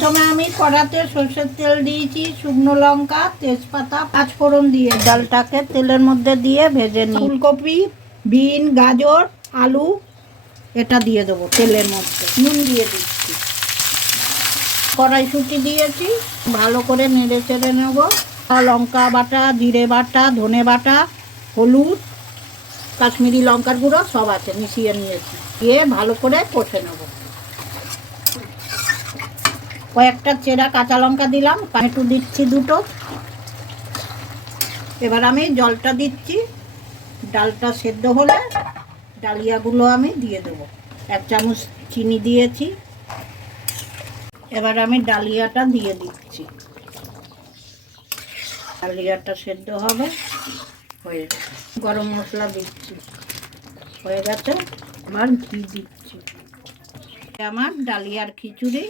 প্রথমে আমি কড়াতে সরষের তেল দিয়েছি, শুকনো লঙ্কা, তেজপাতা, পাঁচফোড়ন দিয়ে ডালটাকে তেলের মধ্যে দিয়ে ভেজে নিই। ফুলকপি, বিন, গাজর, আলু এটা দিয়ে দেবো তেলের মধ্যে। নুন দিয়ে দিচ্ছি, কড়াইশুঁটি দিয়েছি, ভালো করে নেড়ে চেড়ে নেবো। লঙ্কা বাটা, জিরে বাটা, ধনে বাটা, হলুদ, কাশ্মীরি লঙ্কার গুঁড়ো সব আছে, মিশিয়ে নিয়েছি। দিয়ে ভালো করে কষে নেবো। কয়েকটা চেরা কাঁচা লঙ্কা দিলাম, টমেটো দিচ্ছি দুটো। এবার আমি জলটা দিচ্ছি। ডালটা সেদ্ধ হলে ডালিয়াগুলো আমি দিয়ে দেবো। 1 চামচ চিনি দিয়েছি। এবার আমি ডালিয়াটা দিয়ে দিচ্ছি। ডালিয়াটা সেদ্ধ হবে, হয়ে গরম মশলা দিচ্ছি, হয়ে গেছে। এবার ঘি দিচ্ছি। আমার ডালিয়ার খিচুড়ি